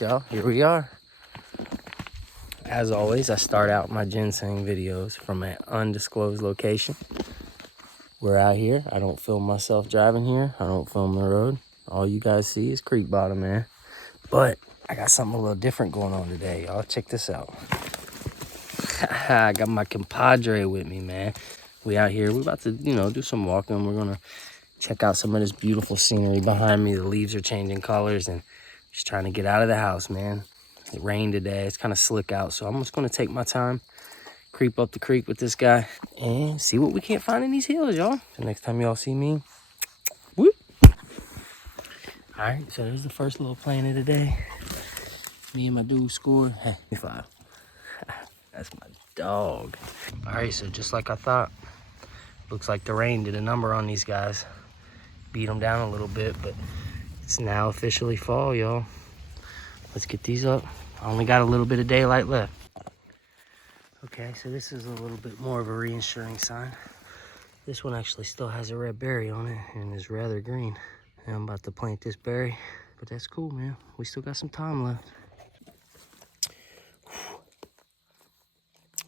right, y'all, here we are. As always, I start out my ginseng videos from an undisclosed location. We're out here. I don't film myself driving here. I don't film the road. All you guys see is creek bottom, man. But I got something a little different going on today, y'all. Check this out. I got my compadre with me, man. We out here. We're about to, do some walking. We're going to check out some of this beautiful scenery behind me. The leaves are changing colors and just trying to get out of the house, man. It rained today. It's kind of slick out, so I'm just going to take my time, creep up the creek with this guy, and see what we can't find in these hills, y'all. So next time y'all see me, whoop. All right, so there's the first little plane of the day. Me and my dude scored. Hey, 5. That's my dog. All right, so just like I thought, looks like the rain did a number on these guys. Beat them down a little bit, but it's now officially fall, y'all. Let's get these up. I only got a little bit of daylight left. Okay, so this is a little bit more of a reassuring sign. This one actually still has a red berry on it and is rather green. And I'm about to plant this berry, but that's cool, man. We still got some time left.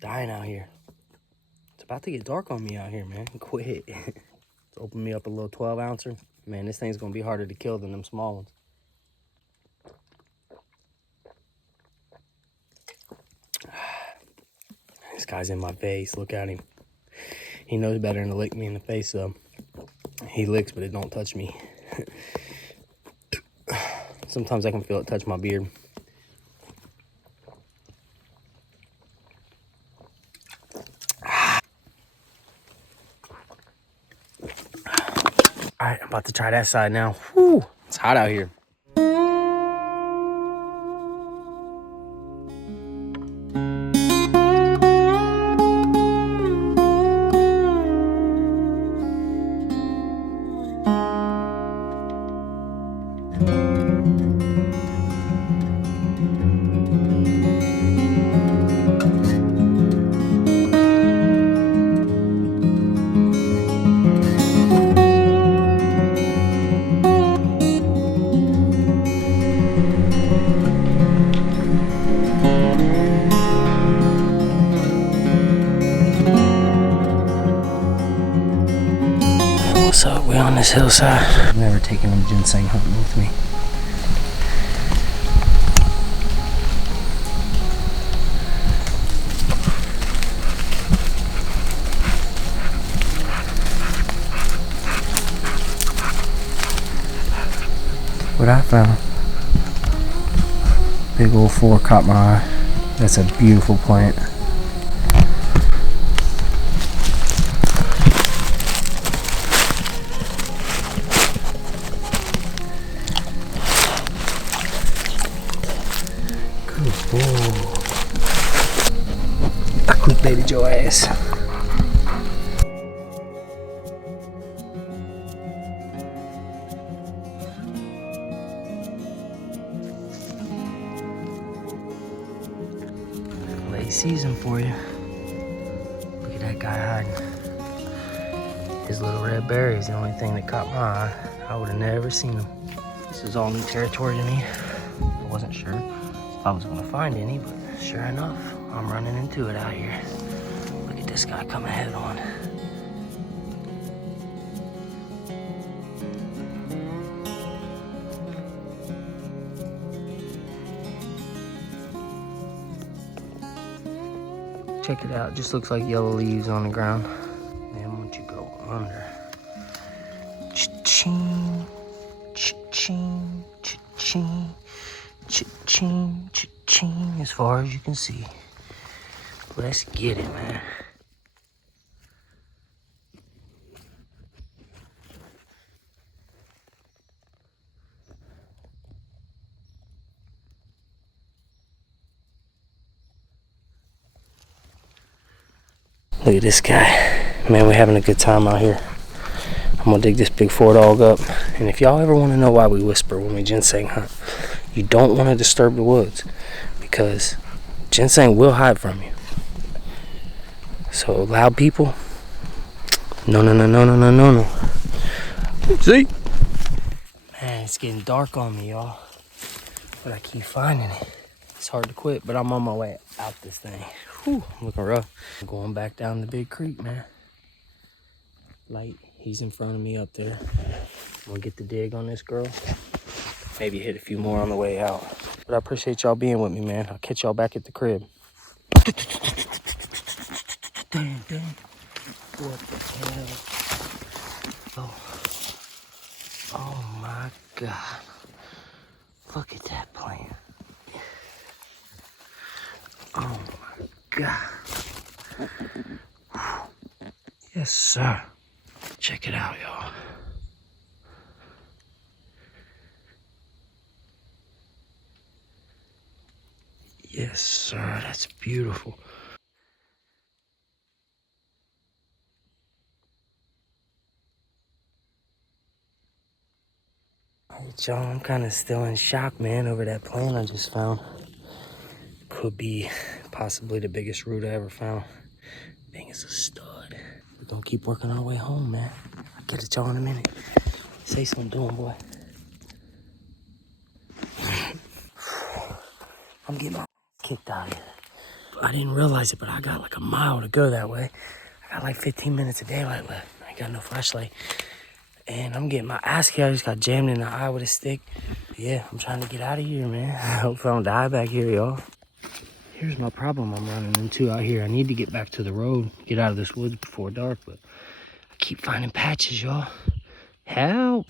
Dying out here. It's about to get dark on me out here, man. Quit. It's open me up a little 12 ouncer. Man, this thing's gonna be harder to kill than them small ones. This guy's in my face. Look at him. He knows better than to lick me in the face, though. He licks, but it don't touch me. Sometimes I can feel it touch my beard. All right, I'm about to try that side now. Whew, it's hot out here. What's up? We on this hillside. I've never taken them ginseng hunting with me. What I found, big old 4 caught my eye. That's a beautiful plant. I clickbaited your ass. Late season for you. Look at that guy hiding. His little red berry is the only thing that caught my eye. I would have never seen him. This is all new territory to me. I wasn't sure if I was gonna find any, but sure enough, I'm running into it out here. Look at this guy coming head on. Check it out, just looks like yellow leaves on the ground. Then once you go under, cha-ching, cha-ching, cha-ching, cha-ching, cha-ching, as far as you can see. Let's get it, man. Look at this guy. Man, we're having a good time out here. I'm gonna dig this big 4 dog up. And if y'all ever want to know why we whisper when we ginseng hunt, you don't want to disturb the woods because ginseng will hide from you. So loud people, no. See? Man, it's getting dark on me, y'all. but I keep finding it. It's hard to quit, but I'm on my way out this thing. Whew, I'm looking rough. I'm going back down the big creek, man. Light, he's in front of me up there. I'm gonna get the dig on this girl. Maybe hit a few more on the way out. But I appreciate y'all being with me, man. I'll catch y'all back at the crib. Dang, dang. What the hell? Oh. Oh my God. Look at that plant. Oh my God. Yes, sir. Check it out, y'all. Yes, sir. That's beautiful. All right, y'all. I'm kind of still in shock, man, over that plant I just found. Could be possibly the biggest root I ever found. Thing is a stud. We're gonna keep working our way home, man. I'll get it y'all in a minute. Say something to him, boy. I'm getting my kicked out of here. I didn't realize it, but I got like a mile to go that way. I got like 15 minutes of daylight left. I ain't got no flashlight. And I'm getting my ass kicked. I just got jammed in the eye with a stick. Yeah, I'm trying to get out of here, man. I hope I don't die back here, y'all. Here's my problem I'm running into out here. I need to get back to the road, get out of this woods before dark, but I keep finding patches, y'all. Help!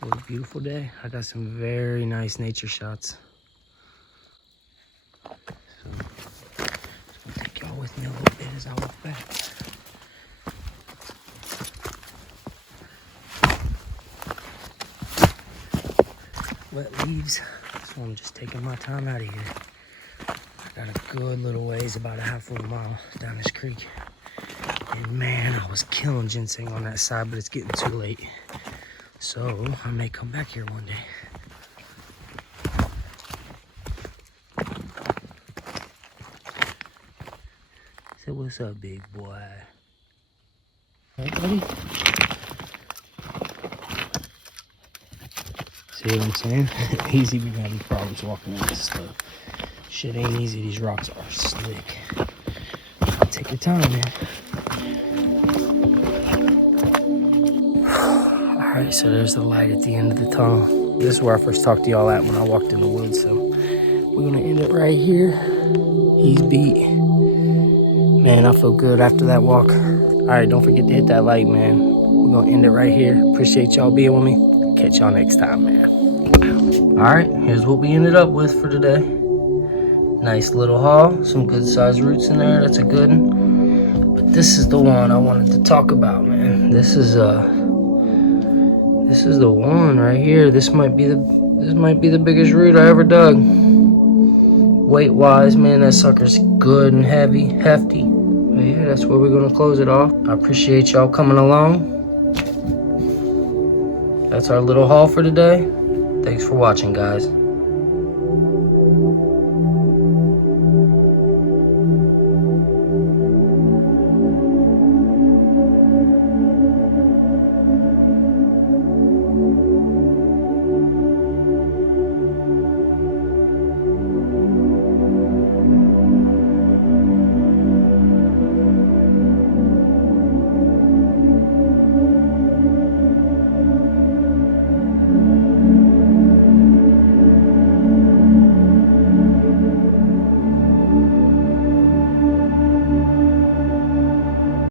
What a beautiful day. I got some very nice nature shots. So, I'm gonna take y'all with me a little bit as I walk back. Wet leaves, so I'm just taking my time out of here. I got a good little ways, about a half of a mile down this creek. And man, I was killing ginseng on that side, but it's getting too late. So I may come back here one day. So what's up, big boy? Hey, buddy. See what I'm saying? Easy, we having problems walking on this stuff. Shit ain't easy, these rocks are slick. Take your time, man. Alright, so there's the light at the end of the tunnel. This is where I first talked to y'all at when I walked in the woods, so we're gonna end it right here. He's beat. Man, I feel good after that walk. Alright, don't forget to hit that like, man. We're gonna end it right here. Appreciate y'all being with me. Catch y'all next time, man. Alright, here's what we ended up with for today. Nice little haul, some good sized roots in there, that's a good one. But this is the one I wanted to talk about, man. This is the one right here. This might be the biggest root I ever dug. Weight wise, man, that sucker's good and hefty. But yeah, that's where we're gonna close it off. I appreciate y'all coming along. That's our little haul for today. Thanks for watching, guys.